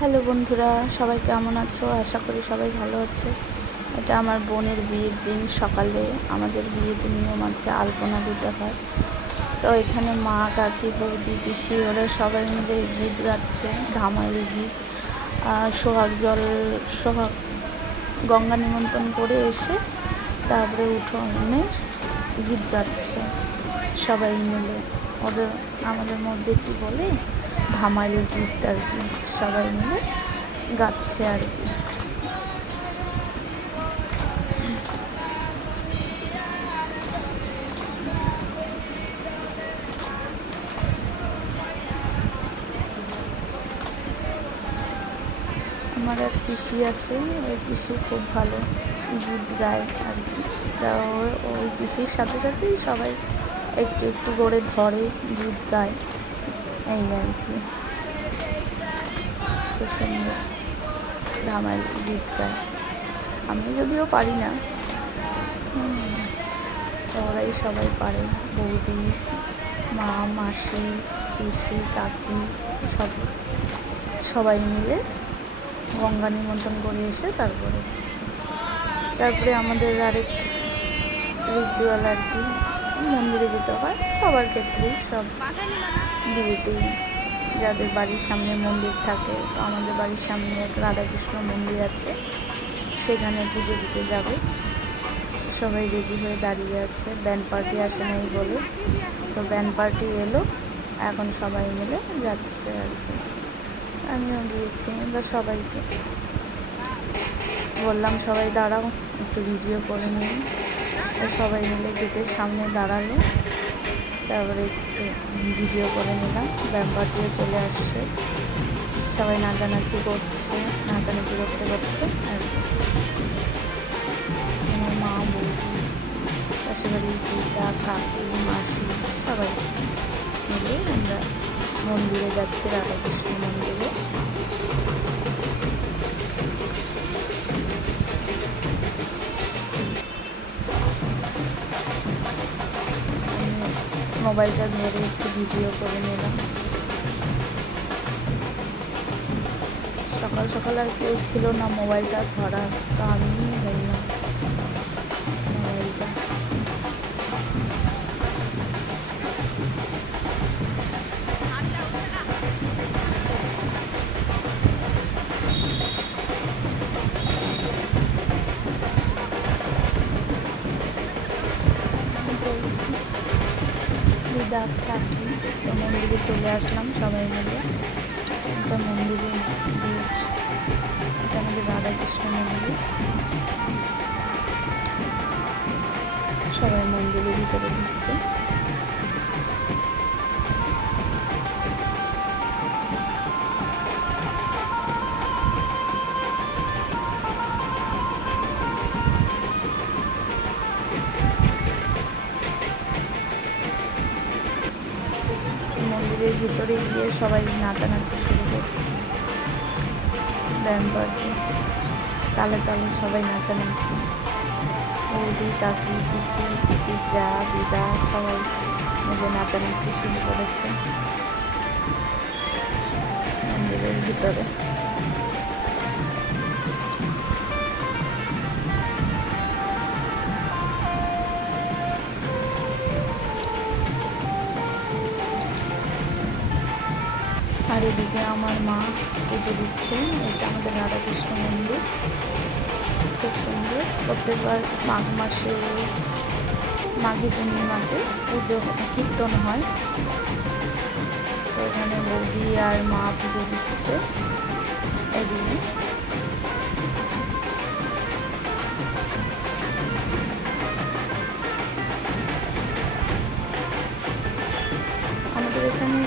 Hello বন্ধুরা, সবাই কেমন আছো? আশা করি সবাই ভালো আছো। এটা আমার বোনের বিয়ের দিন। সকালে আমাদের বিয়েতে নিয়ম আছে, আলপনা দিতে হয়। তো এখানে মা, কাকি, বৌদি, পিসি ওরা সবাই মিলে গীত গাচ্ছে, ধামাইল গীত। সোহাগ গঙ্গা নিমন্ত্রণ করে এসে তারপরে উঠোনে গীত গাচ্ছে সবাই মিলে। আমাদের মধ্যে কি বলে, ধামাইল গীত আর কি, সবাই মিলে গাচ্ছে আর কি। আমার এক পিসি আছে, ওই পিসি খুব ভালো গীত গায় আর কি। তা ওই পিসির সাথে সাথেই সবাই একটু একটু করে ধরে গীত গায়, এই আর কি। খুব সুন্দর ধামাইল গীত গায়। আমি যদিও পারি না, ওরাই সবাই পারে। বৌদি, মা, মাসি, পিসি, কাকি সবাই মিলে গঙ্গা নিমন্ত্রণ করে এসে তারপরে আমাদের আরেক রিচুয়াল আর কি, মন্দিরে যেতে হয় সবার ক্ষেত্রেই, সব বিয়েতেই। যাদের বাড়ির সামনে মন্দির থাকে, তো আমাদের বাড়ির সামনে এক রাধাকৃষ্ণ মন্দির আছে, সেখানে পুজো দিতে যাবে। সবাই রেডি হয়ে দাঁড়িয়ে আছে, ব্যান্ড পার্টি আসে নাই বলে। তো ব্যান্ড পার্টি এলো, এখন সবাই মিলে যাচ্ছে আর কি। আমিও গিয়েছি, বা সবাইকে বললাম সবাই দাঁড়াও, একটু ভিডিও করে নিই। সবাই মিলে গেটের সামনে দাঁড়ালো, তারপরে একটু ভিডিও করে নিলাম। ব্যান্ড পার্টিও চলে আসছে, সবাই নাচানাচি করছে, নাচানাচি করতে করতে আর কি। আমার মা, বৌদি, পাশের বাড়ির দিদা, কাকি, মাসি সবাই মিলে আমরা মন্দিরে যাচ্ছি, রাধাকৃষ্ণ মন্দিরে। মোবাইলটা ধরে একটু ভিডিও করে নিলাম। সকাল সকাল আর কেউ ছিল না মোবাইলটা ধরার, তো আমিই ধরলাম মোবাইলটা। দিদা, কাকি, তো মন্দিরে চলে আসলাম সবাই মিলে। এটা মন্দিরে গেট, এটা আমাদের রাধাকৃষ্ণ মন্দির। সবাই মন্দিরের ভিতরে ঢুকছে। মন্দিরের ভিতরে গিয়ে সবাই নাচানাচি শুরু করছে, ব্যান্ড পার্টি তালে তালে সবাই নাচানাচি। বৌদি, কাকি, পিসি, যা, দিদা সবাই মিলে নাচানাচি শুরু করেছে মন্দিরের ভিতরে। আর এদিকে আমার মা পুজো দিচ্ছে। এটা আমাদের রাধাকৃষ্ণ মন্দির, খুব সুন্দর। প্রত্যেকবার মাঘ মাসে, মাঘী পূর্ণিমাতে পুজো কীর্তন হয়। তো এখানে বৌদি আর মা পুজো দিচ্ছে এদিকে। আমাদের এখানে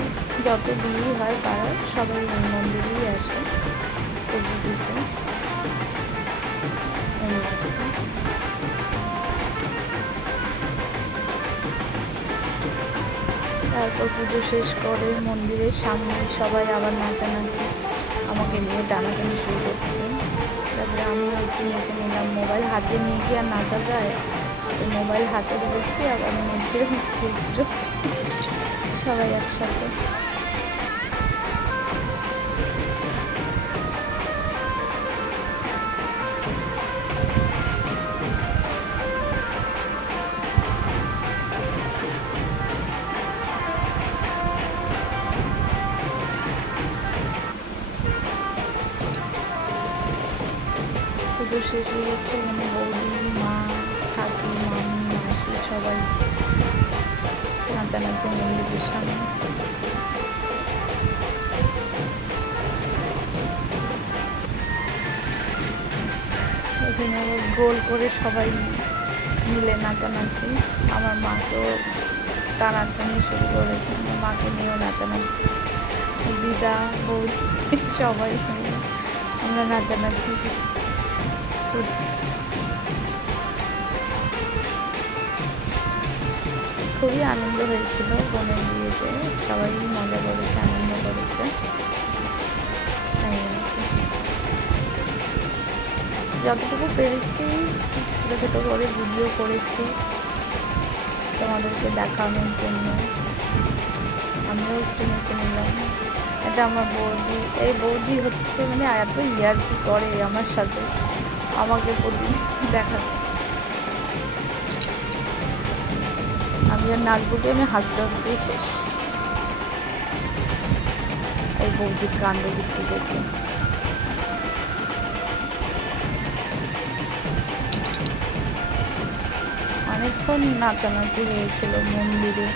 যত বিয়ে হয় পাড়ার, সবাই এই মন্দিরেই আসে পুজো দিতে। তারপর পুজো শেষ করে মন্দিরের সামনে সবাই আবার নাচানাচি, আমাকে নিয়ে টানাটানি শুরু করছে। তারপরে আমিও একটু নেচে নিলাম। মোবাইল হাতে নিয়ে গিয়ে আর নাচা যায়, তো মোবাইল হাতে ধরেছি, আবার নেচে হচ্ছে একটু সবাই একসাথে। পুজো শেষ হয়ে গেছে, মানে বৌদি, মা, ঠাকুর, মামি, মাসি সবাই নাচানাচি মন্দিরের সামনে। এখানে আবার গোল করে সবাই মিলে নাচানাচি। আমার মাকেও টানাটানি শুরু করেছে, আমার মাকে নিয়েও নাচানাচি, দিদা, বৌদি সবাই মিলে আমরা নাচানাচি করছি। খুবই আনন্দ হয়েছিল বোনের বিয়েতে, সবাই মজা করেছে, আনন্দ করেছে। যতটুকু পেরেছি ছোটো ছোটো করে ভিডিও করেছি তোমাদেরকে দেখানোর জন্য। আমিও একটু নেচে নিলাম। এটা আমার বৌদি। এই বৌদি হচ্ছে মানে এত ইয়ার্কি করে আমার সাথে, আমাকে প্রতিদিন দেখাচ্ছে। আমি আর নাচবুকে আমি হাসতে হাসতেই শেষ এই বৌদির কাণ্ড কীর্তি দেখে। অনেকক্ষণ নাচানাচি হয়েছিল মন্দিরে।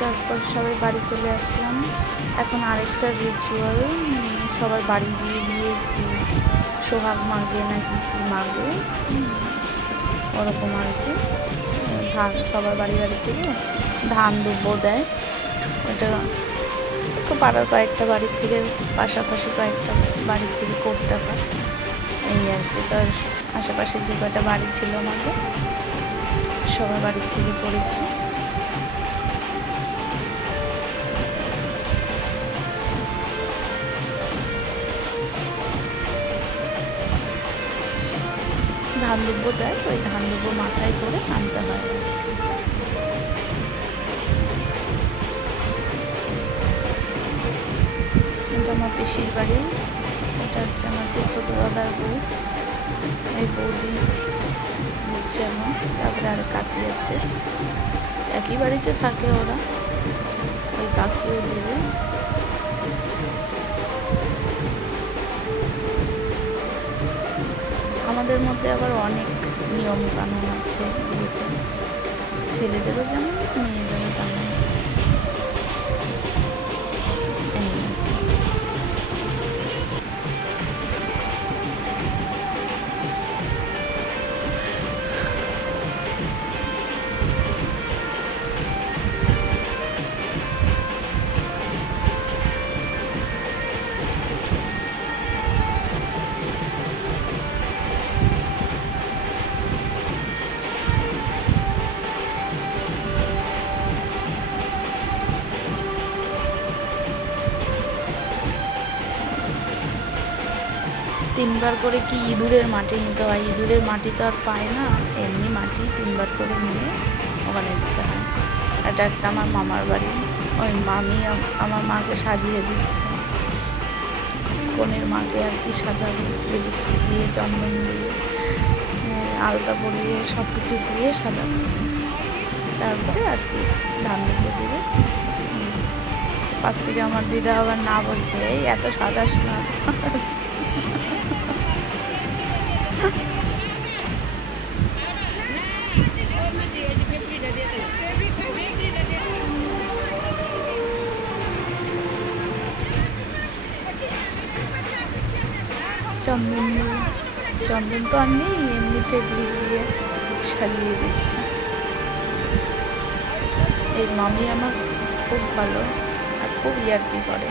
তারপর সবাই বাড়ি চলে আসলাম। এখন আরেকটা রিচুয়াল, সবার বাড়ি গিয়ে গিয়ে কি সোহাগ মাগে নাকি কি মাগে ওরকম আর কি। ধান সবার বাড়ি বাড়ি থেকে ধান দুব্বো দেয়। ওটা পাড়ার কয়েকটা বাড়ির থেকে, পাশাপাশি কয়েকটা বাড়ির থেকে করতে হয় এই আর কি। তার আশেপাশে যে কয়টা বাড়ি ছিল আমাকে সবার বাড়ির থেকে করেছি। ধান দুব্বো দেয়, ওই ধান দুব্বো মাথায় করে আনতে হয়। এটা আমার পিসির বাড়ি, এটা হচ্ছে আমার পিস্তত দাদার বউ, এই বৌদি দিচ্ছে এখন। তারপরে আর কাকি আছে, একই বাড়িতে থাকে ওরা, ওই কাকিও দেবে। আমাদের মধ্যে আবার অনেক নিয়ম কানুন আছে বিয়েতে, ছেলেদেরও যেমন মেয়েদেরও তেমন। তিনবার করে কি ইঁদুরের মাটি নিতে হয়, ইঁদুরের মাটি তো আর পায় না, এমনি মাটি তিনবার করে নিয়ে ওখানে দিতে হয়। এটা একটা আমার মামার বাড়ি, ওই মামি আমার মাকে সাজিয়ে দিচ্ছে, কনের মাকে আর কি সাজাবে, লিপস্টিক দিয়ে, চন্দন দিয়ে, আলতা পরিয়ে সব কিছু দিয়ে সাজাচ্ছে। তারপরে আর কি ধান দুব্বো দিবে। পাশ থেকে আমার দিদা আবার না বলছে, এই এত সাজাস না। চন্দন দিয়ে, চন্দন তো আর নেই, এমনি ফেব্রিক দিয়ে সাজিয়ে দিচ্ছি। এই মামি আমার খুব ভালো আর খুব ইয়ার্কি করে।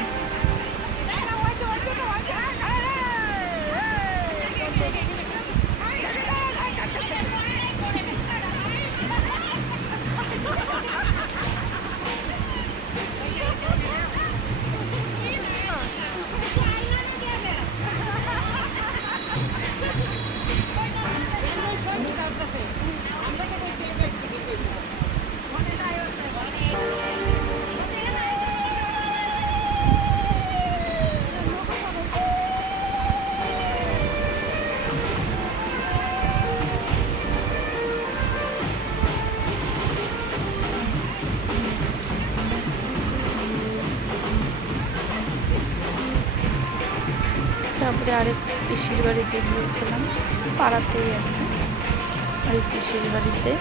তারপরে আরেক পিসির বাড়িতে গিয়েছিলাম, পাড়াতেই আর কি। ওই পিসির বাড়িতে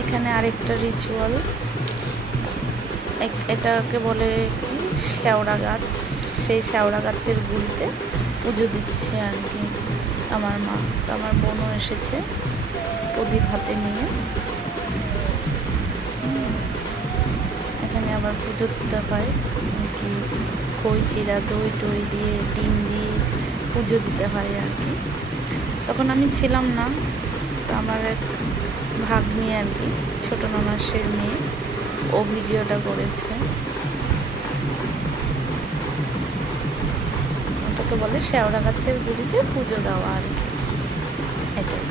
এখানে আরেকটা রিচুয়াল, এটাকে বলে শ্যাওড়া গাছ। সেই শ্যাওড়া গাছের গুড়িতে পুজো দিচ্ছে আর কি আমার মা। তো আমার বোনও এসেছে প্রদীপ হাতে নিয়ে। এখানে আবার পুজো দিতে হয় কি, খই চিরা, দই টই দিয়ে, ডিম দিয়ে পুজো দিতে হয় আর কি। তখন আমি ছিলাম না, তো আমার এক ভাগ্নি আর কি, ছোটো ননাসের মেয়ে, ও ভিডিওটা করেছে। ওটাকে বলে শ্যাওড়া গাছের গুড়িতে পুজো দেওয়া আর কি, এটাই।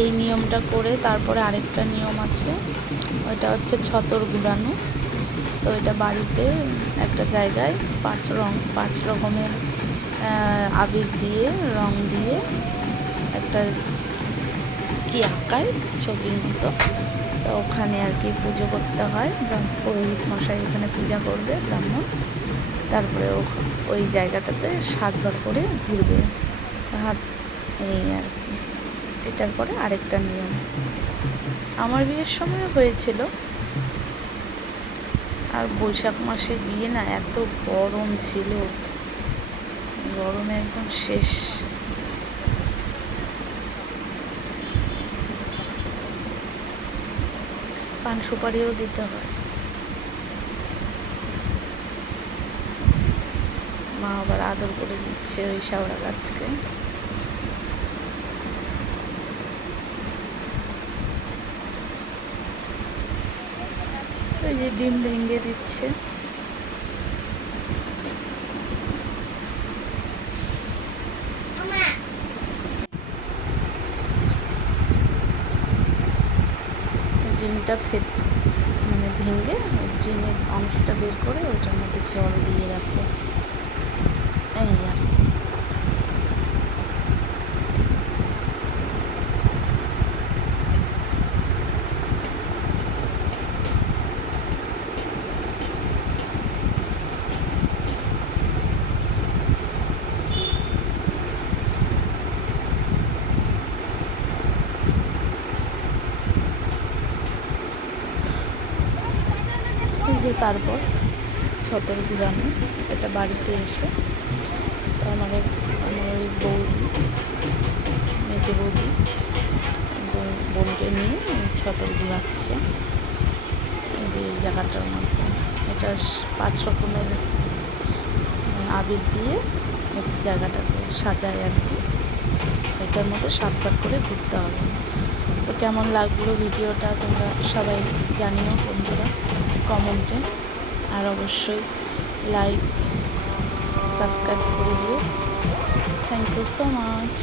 এই নিয়মটা করে তারপরে আরেকটা নিয়ম আছে, ওইটা হচ্ছে ছতর গুড়ানো। তো এটা বাড়িতে একটা জায়গায় 5 রকমের আবির দিয়ে, রং দিয়ে একটা কি আঁকায় ছবির মতো, তো ওখানে আর কি পুজো করতে হয়। পুরোহিত মশাই ওখানে পূজা করবে, ব্রাহ্মণ। তারপরে ওই জায়গাটাতে 7বার করে ঘুরবে হাত, এই আর কি। এটার পরে আরেকটা নিয়ম আমার বিয়ের সময় হয়েছিল। আর বৈশাখ মাসে বিয়ে না, এত গরম ছিল, গরমে একদম শেষ। পান সুপারিও দিতে হয়। মা আবার আদর করে দিচ্ছে ওই শ্যাওড়া গাছকে। ওই যে ডিম ভেঙে দিচ্ছে। ডিমটা মানে ভেঙে ডিমের অংশটা বের করে ওইটার মধ্যে জল দিয়ে রাখে, এই আর কি। তারপর ছতর গুড়ানো, এটা বাড়িতে এসে তো আমার ওই বৌদি, মেজে বৌদি বোনকে নিয়ে ছতর গুড়াচ্ছে এই জায়গাটার মধ্যে। এটা 5 রকমের আবির দিয়ে এই জায়গাটাকে সাজায় আর কি। এটার মধ্যে 7বার করে ঘুরতে হবে। তো কেমন লাগলো ভিডিওটা তোমরা সবাই জানিও বন্ধুরা কমেন্টে, আর অবশ্যই লাইক সাবস্ক্রাইব করে দিও। Thank you so much.